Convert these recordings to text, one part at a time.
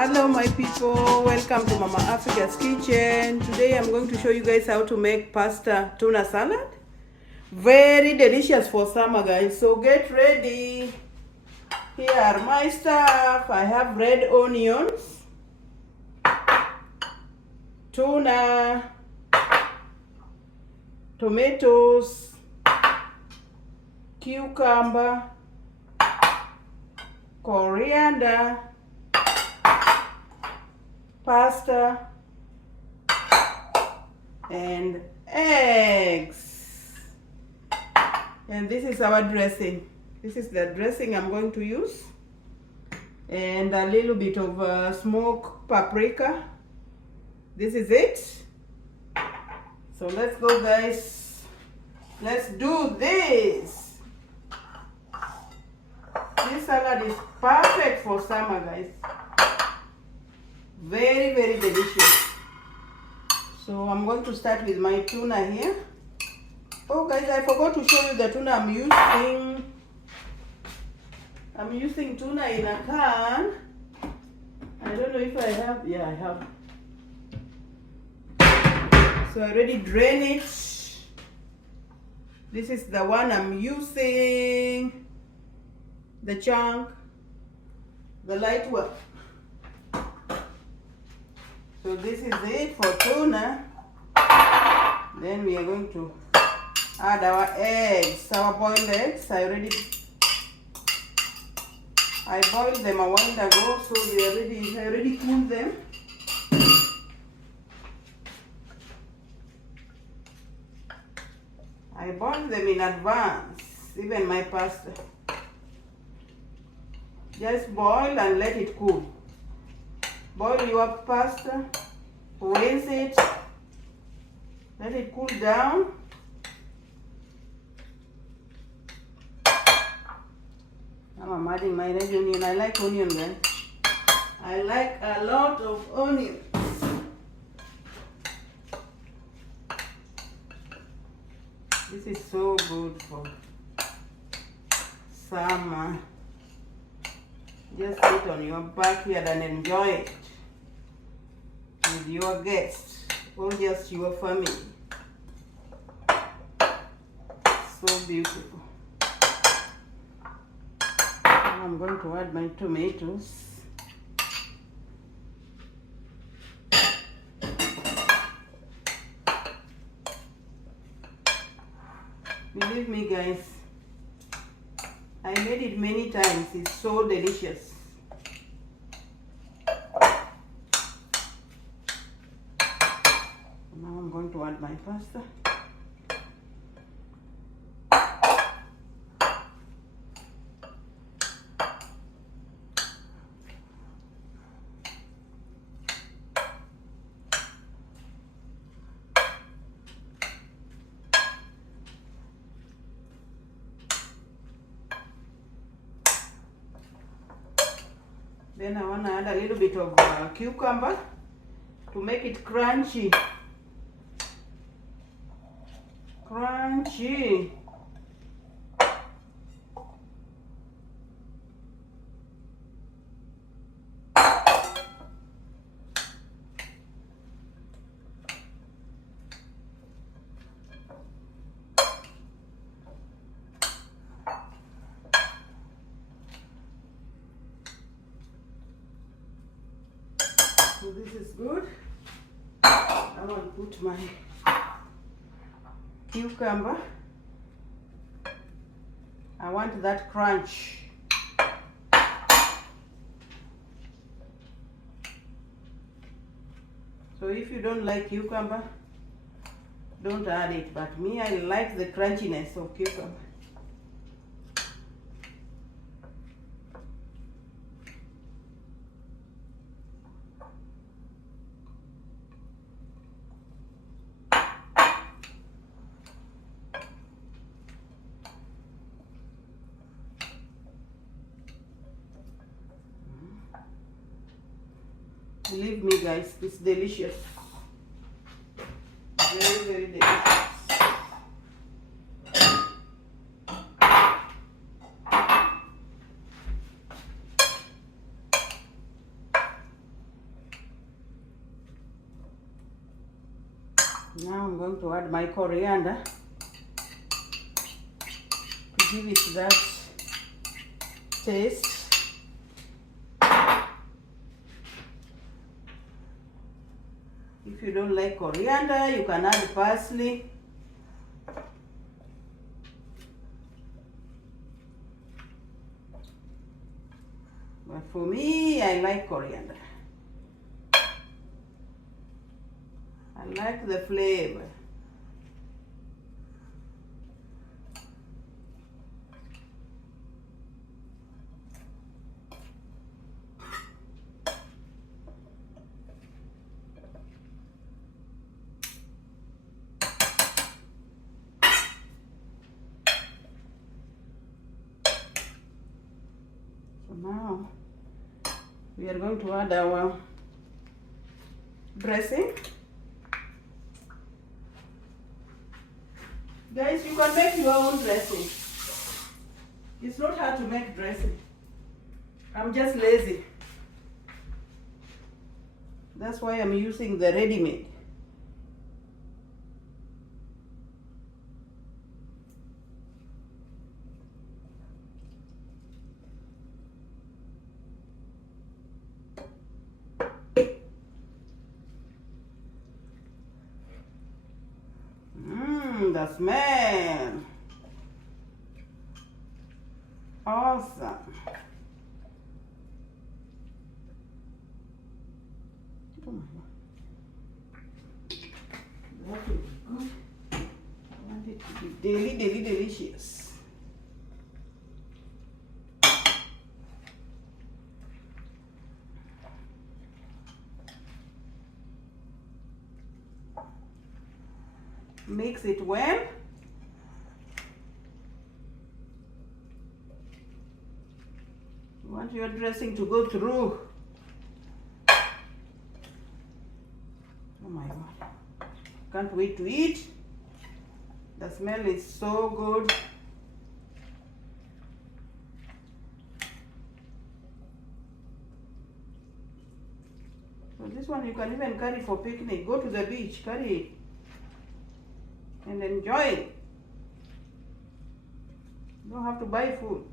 Hello my people, welcome to Mama Africa's kitchen. Today I'm going to show you guys how to make pasta tuna salad. Very delicious for summer guys, so get ready. Here are my stuff. I have red onions, tuna, tomatoes, cucumber, coriander, pasta, and eggs. And this is our dressing. This is the dressing I'm going to use. And a little bit of smoked paprika. This is it. So let's go guys. Let's do this. This salad is perfect for summer guys. Very, very delicious. So I'm going to start with my tuna here. Oh guys, I forgot to show you the tuna I'm using. I'm using tuna in a can. I don't know if I have. Yeah, I have. So I already drain it. This is the one I'm using. The chunk. The light one. So this is it for tuna. Then we are going to add our eggs, our boiled eggs. I boiled them a while ago, so I already cooled them. I boiled them in advance, even my pasta. Just boil and let it cool. Boil your pasta, rinse it, let it cool down. Now I'm adding my red onion. I like onion then. I like a lot of onions. This is so good for summer. Just sit on your backyard and enjoy it with your guests or just your family. So beautiful. Now I'm going to add my tomatoes. Believe me guys, I made it many times. It's so delicious. Now I'm going to add my pasta. Then I want to add a little bit of cucumber to make it crunchy. Crunchy. So this is good. I will put my cucumber. I want that crunch. So if you don't like cucumber, don't add it. But me, I like the crunchiness of cucumber. Believe me guys, it's delicious. Very, very delicious. Now I'm going to add my coriander to give it that taste. If you don't like coriander, you can add parsley. But for me, I like coriander. I like the flavor. So now we are going to add our dressing. Guys, you can make your own dressing. It's not hard to make dressing. I'm just lazy. That's why I'm using the ready-made. The smell. Awesome. Oh my God. That will be good. I want it to be delicious. Mix it well. You want your dressing to go through. Oh my God. Can't wait to eat. The smell is so good. So this one you can even carry for picnic. Go to the beach, carry it. And enjoy it. You don't have to buy food.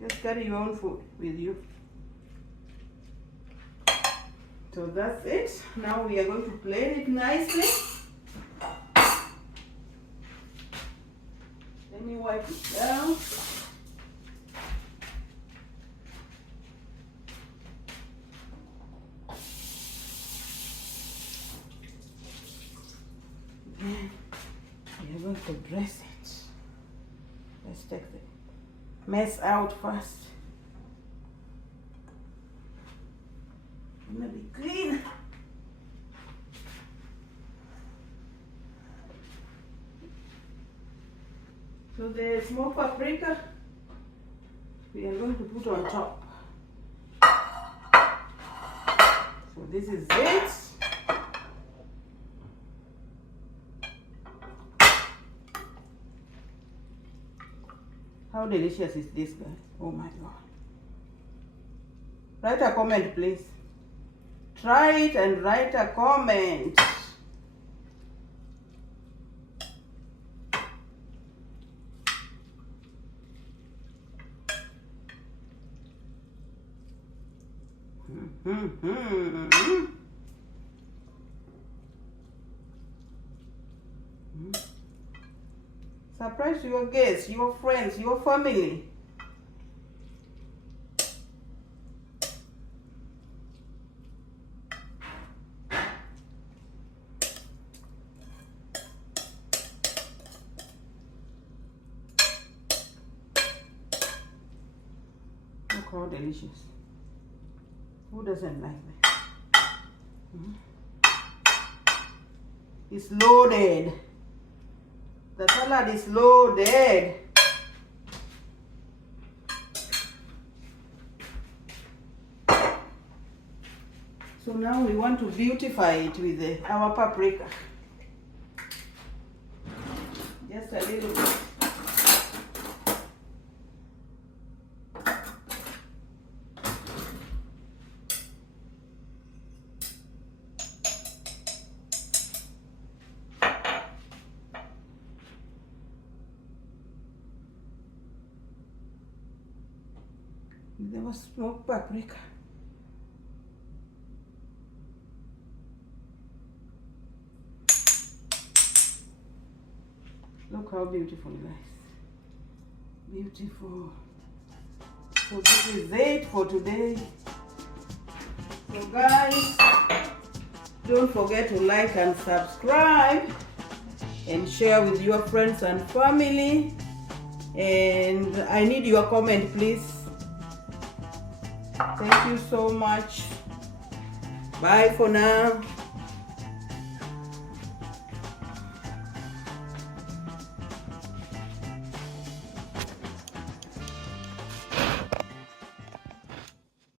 Just carry your own food with you. So that's it. Now we are going to plate it nicely. Let me wipe it down. We are going to dress it. Let's take the mess out first. It's gonna be clean. So the smoked paprika we are going to put on top. So this is it. How delicious is this, guys? Oh my God. Write a comment, please. Try it and write a comment. Surprise your guests, your friends, your family. Look how delicious. Who doesn't like that? It's loaded. The salad is loaded. So now we want to beautify it with our paprika. Just a little bit. There was smoked paprika. Look how beautiful, guys. Beautiful. So this is it for today. So guys, don't forget to like and subscribe and share with your friends and family. And I need your comment, please. Thank you so much. Bye for now.